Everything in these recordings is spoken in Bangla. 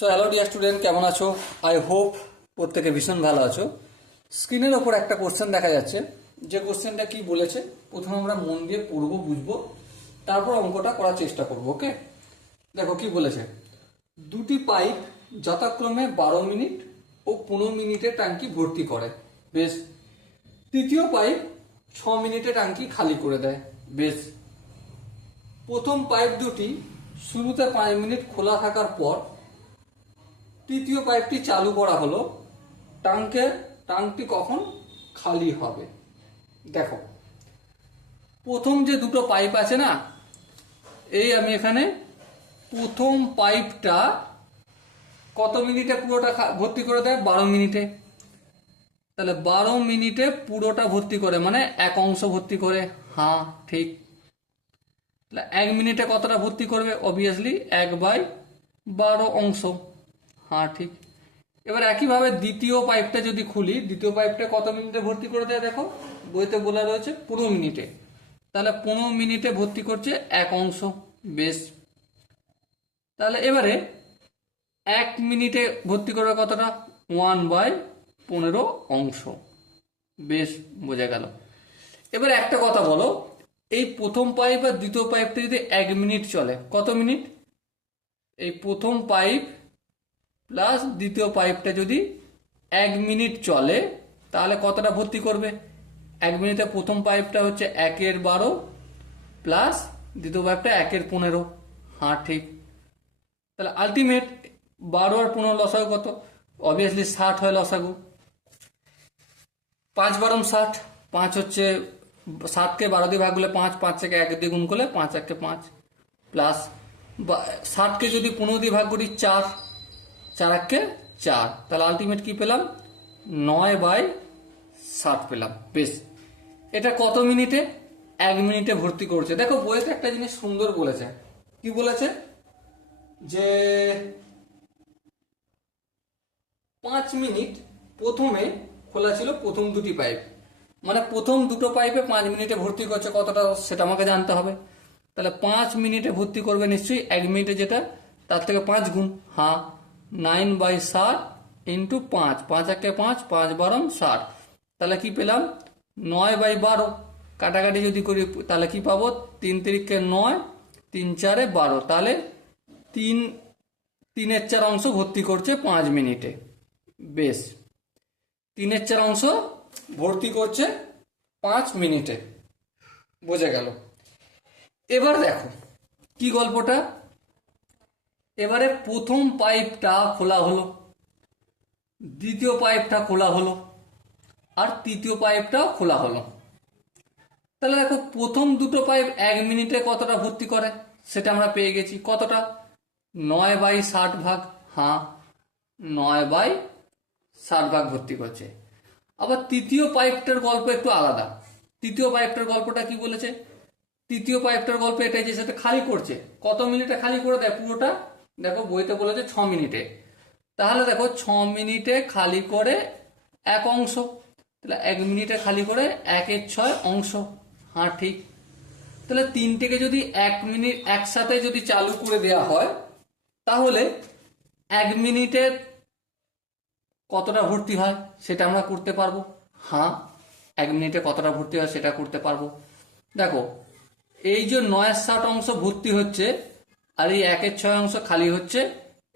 সো হ্যালো ডিয়ার স্টুডেন্ট, কেমন আছো? আই হোপ প্রত্যেকে ভীষণ ভালো আছো। স্ক্রিনের ওপর একটা কোশ্চেন দেখা যাচ্ছে। যে কোশ্চেনটা কি বলেছে প্রথমে আমরা মন দিয়ে পড়বো, বুঝবো, তারপর অঙ্কটা করার চেষ্টা করবো। ওকে, দেখো কি বলেছে। দুটি পাইপ যথাক্রমে 12 মিনিট ও 15 মিনিটে ট্যাঙ্কি ভর্তি করে, বেশ। তৃতীয় পাইপ 6 মিনিটে ট্যাঙ্কি খালি করে দেয়, বেশ। প্রথম পাইপ দুটি শুরুতে 5 মিনিট খোলা থাকার পর তৃতীয় পাইপটি চালু করা হলো, ট্যাঙ্কটি কখন খালি হবে? দেখো, প্রথম যে দুটো পাইপ আছে না, এই আমি এখানে প্রথম পাইপটা কত মিনিটে পুরোটা ভর্তি করে দেয়? 12 মিনিটে। তাহলে 12 মিনিটে পুরোটা ভর্তি করে, মানে এক অংশ ভর্তি করে। হ্যাঁ, ঠিক। তাহলে 1 মিনিটে কতটা ভর্তি করবে? অবভিয়াসলি 1/12 অংশ। হ্যাঁ, ঠিক। এবার একইভাবে দ্বিতীয় পাইপটা যদি খুলি, দ্বিতীয় পাইপটা কত মিনিটে ভর্তি করে দেয়? দেখো বইতে বলা রয়েছে 15 মিনিটে। তাহলে 15 মিনিটে ভর্তি করছে এক অংশ, বেশ। তাহলে এবারে 1 মিনিটে ভর্তি করবে কতটা? 1/15 অংশ, বেশ, বোঝা গেল। এবার একটা কথা বলো, এই প্রথম পাইপ আর দ্বিতীয় পাইপটা যদি 1 মিনিট চলে, কত মিনিট? এই প্রথম পাইপ প্লাস দ্বিতীয় পাইপটা যদি 1 মিনিট চলে, তাহলে কতটা ভর্তি করবে? 1 মিনিটে প্রথম পাইপটা হচ্ছে 1/12 প্লাস দ্বিতীয় পাইপটা 1/15। হ্যাঁ, ঠিক। তাহলে আলটিমেট 12 আর 15 লসাগু কত? অবভিয়াসলি 60 হয় লসাগু। 5 × 60, 5 হচ্ছে 7কে 12 দিয়ে ভাগ করলে 5, 5 থেকে 1 দিয়ে গুণ করলে 5 1 5 প্লাস 60কে যদি 15 দিয়ে ভাগ করি 4, 4 1 4, তাহলে আলটিমেট কি পেলাম? 9/60 পেলাম, বেশ। এটা কত মিনিটে? 1 মিনিটে ভর্তি করছে। দেখো বইতে একটা জিনিস সুন্দর বলেছে। কি বলেছে? যে 5 মিনিট প্রথমে খোলা ছিল প্রথম দুটি পাইপ, মানে প্রথম দুটো পাইপে 5 মিনিটে ভর্তি করছে কতটা, সেটা আমাকে জানতে হবে। তাহলে 5 মিনিটে ভর্তি করবে নিশ্চয়ই 1 মিনিটে যেটা, তার থেকে 5 গুণ। হ্যাঁ, 9/60 ইন্টু 5, 5 1 5, 5 × 60। তাহলে কি পেলাম? 9/12। কাটাকাটি যদি করি তাহলে কি পাবো? 3 3 9, 3 4 12। তাহলে 3/4 অংশ ভর্তি করছে 5 মিনিটে, বেশ। 3/4 অংশ ভর্তি করছে 5 মিনিটে, বোঝা গেল। এবার দেখো কি গল্পটা। এবারে প্রথম পাইপটা খোলা হলো, দ্বিতীয় পাইপটা খোলা হলো, আর তৃতীয় পাইপটাও খোলা হলো। তাহলে দেখো প্রথম দুটো পাইপ 1 মিনিটে কতটা ভর্তি করে সেটা আমরা পেয়ে গেছি। কতটা? 9/60 ভাগ। হ্যাঁ, 9/60 ভাগ ভর্তি করছে। আবার তৃতীয় পাইপটার গল্প একটু আলাদা। তৃতীয় পাইপটার গল্পটা কি বলেছে? তৃতীয় পাইপটার গল্প এটাই যে সেটা খালি করছে। কত মিনিটে খালি করে দেয় পুরোটা? দেখো বইতে বলেছে 6 মিনিটে। তাহলে দেখো 6 মিনিটে খালি করে এক অংশ। তাহলে 1 মিনিটে খালি করে 1/6 অংশ। হ্যাঁ, ঠিক। তাহলে তিনটেকে যদি 1 মিনিট একসাথে যদি চালু করে দেওয়া হয়, তাহলে 1 মিনিটে কতটা ভর্তি হয় সেটা আমরা করতে পারবো। হ্যাঁ, 1 মিনিটে কতটা ভর্তি হয় সেটা করতে পারবো। দেখো এই যে 9/60 অংশ ভর্তি হচ্ছে আর এই 1/6 অংশ খালি হচ্ছে,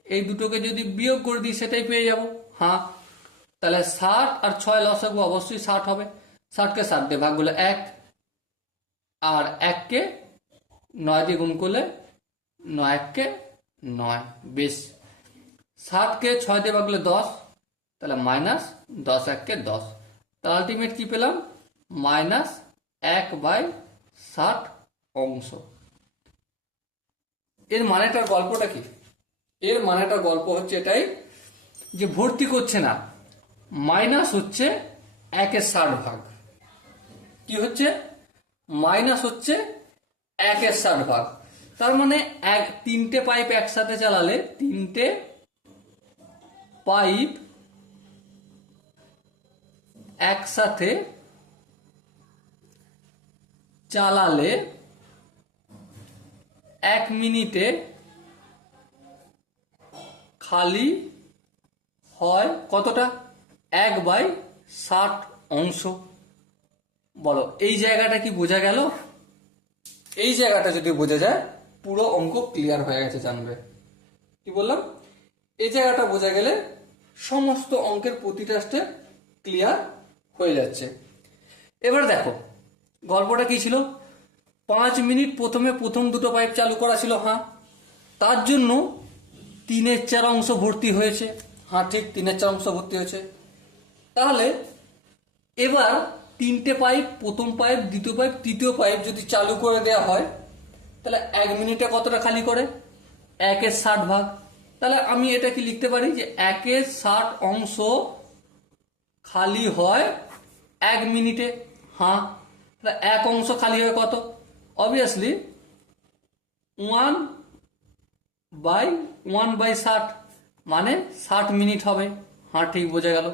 এই দুটোকে যদি বিয়োগ করে দিই সেটাই পেয়ে যাব। হ্যাঁ, তাহলে 60 আর 6 লসাগু অবশ্যই 60 হবে। 60কে 60 দিয়ে ভাগ করলে 1, আর 1কে 9 দিয়ে গুণ করলে 9 1 9, বেশ। 60কে 6 দিয়ে ভাগ করলে 10, তাহলে -10 1 10। তাহলে আলটিমেট কি পেলাম? -1/60 অংশ। এর মানেটার গল্পটা কি? এর মানেটার গল্প হচ্ছে এটাই যে ভর্তি করছে না, মাইনাস হচ্ছে 1/60 ভাগ। কি হচ্ছে? মাইনাস হচ্ছে 1/60 ভাগ। তার মানে তিনটে পাইপ একসাথে চালালে, তিনটে পাইপ একসাথে চালালে 1 মিনিটে খালি হয় কতটা? 1/60 অংশ। বলো এই জায়গাটা কি বোঝা গেল? এই জায়গাটা যদি বোঝা যায় পুরো অঙ্ক ক্লিয়ার হয়ে গেছে, জানবে। কি বললাম? এই জায়গাটা বোঝা গেলে সমস্ত অঙ্কের প্রতিটা স্টেপ ক্লিয়ার হয়ে যাচ্ছে। এবার দেখো গল্পটা কি ছিল? 5 মিনিট প্রথমে প্রথম দুটো পাইপ চালু করা ছিল, হ্যাঁ। তার জন্য 3/4 অংশ ভর্তি হয়েছে, হ্যাঁ ঠিক 3/4 অংশ ভর্তি হয়েছে। তাহলে এবার 3টে পাইপ, প্রথম পাইপ, দ্বিতীয় পাইপ, তৃতীয় পাইপ যদি চালু করে দেওয়া হয় তাহলে 1 মিনিটে কতটা খালি করে? 1/60 তাহলে আমি এটা কি লিখতে পারি যে 1/60 অংশ খালি হয় 1 মিনিটে, হ্যাঁ। তাহলে 1 অংশ খালি হয় কত? অবভিয়াসলি 1/1/60 মানে 60 মিনিট হবে, হ্যাঁ ঠিক বোঝা গেল।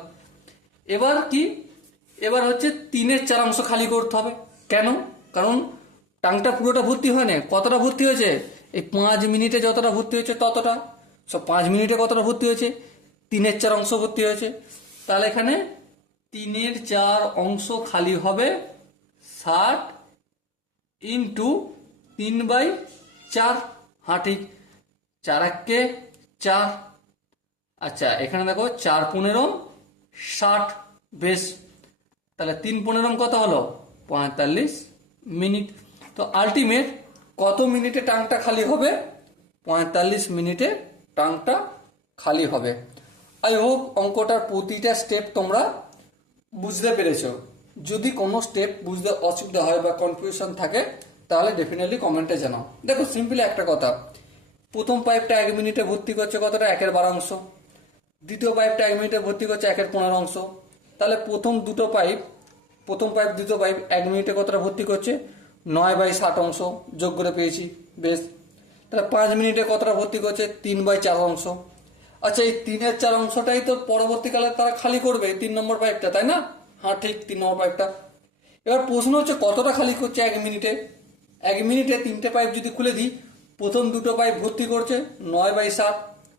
এবার কি? এবার হচ্ছে 3/4 অংশ খালি করতে হবে। কেন? কারণ টাংটা পুরোটা ভর্তি হয় না। কতটা ভর্তি হয়েছে? এই 5 মিনিটে যতটা ভর্তি হয়েছে ততটা। 5 মিনিটে কতটা ভর্তি হয়েছে? 3/4 অংশ ভর্তি হয়েছে। তাহলে এখানে 3/4 অংশ খালি হবে 60 ইন্টু 3/4, হ্যাঁ ঠিক 4×1=4। আচ্ছা এখানে দেখো 4×15=60, বেশ। তাহলে 3×15 কত হলো? 45 মিনিট। তো আলটিমেট কত মিনিটে টাংটা খালি হবে? 45 মিনিটে টাংটা খালি হবে। আই হোপ অঙ্কটার প্রতিটা স্টেপ তোমরা বুঝতে পেরেছো। যদি কোনো স্টেপ বুঝতে অসুবিধা হয় বা কনফিউশন থাকে তাহলে ডেফিনেটলি কমেন্টে জানাও। দেখো সিম্পলি একটা কথা, প্রথম পাইপটা 1 মিনিটে ভর্তি করছে কতটা? 1/12 অংশ। দ্বিতীয় পাইপটা 1 মিনিটে ভর্তি করছে 1/15 অংশ। তাহলে প্রথম পাইপ দ্বিতীয় পাইপ 1 মিনিটে কতটা ভর্তি করছে? 9/60 অংশ যোগ করে পেয়েছি, বেশ। তাহলে 5 মিনিটে কতটা ভর্তি করছে? 3/4 অংশ। আচ্ছা এই 3/4 অংশটাই তো পরবর্তীকালে তারা খালি করবে 3 নম্বর পাইপটা, তাই না? হ্যাঁ ঠিক 3 নম্বর পাইপটা। এবার প্রশ্ন হচ্ছে কতটা খালি করছে 1 মিনিটে? 1 মিনিটে 3টে পাইপ যদি খুলে দিই, প্রথম দুটো পাইপ ভর্তি করছে 9/60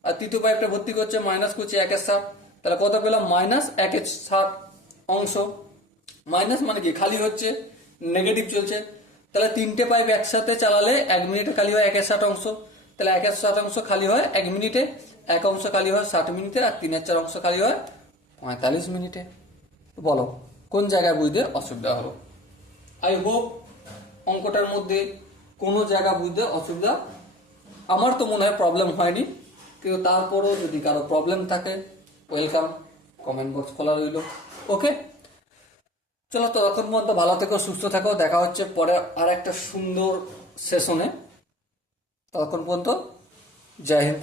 আর তৃতীয় পাইপটা ভর্তি করছে মাইনাস করছে 1/60। তাহলে কত পেলাম? -1/60 অংশ। মাইনাস মানে কি? খালি হচ্ছে, নেগেটিভ চলছে। তাহলে 3টে পাইপ একসাথে চালালে 1 মিনিটে খালি হয় 1/60 অংশ। তাহলে 1/60 অংশ খালি হয় 1 মিনিটে, 1 অংশ খালি হয় 60 মিনিটে, আর 3/4 অংশ খালি হয় 45 মিনিটে। বলো কোন জায়গায় বুঝতে অসুবিধা হলো? আই হোপ অঙ্কটার মধ্যে কোনো জায়গা বুঝতে অসুবিধা, আমার তো মনে হয় প্রবলেম হয়নি। কিন্তু তারপরও যদি কারো প্রবলেম থাকে ওয়েলকাম, কমেন্ট বক্স খোলা রইল। ওকে চলো, ততক্ষণ পর্যন্ত ভালো থেকো, সুস্থ থাকো। দেখা হচ্ছে পরে আর একটা সুন্দর সেশনে। ততক্ষণ পর্যন্ত জয় হিন্দ।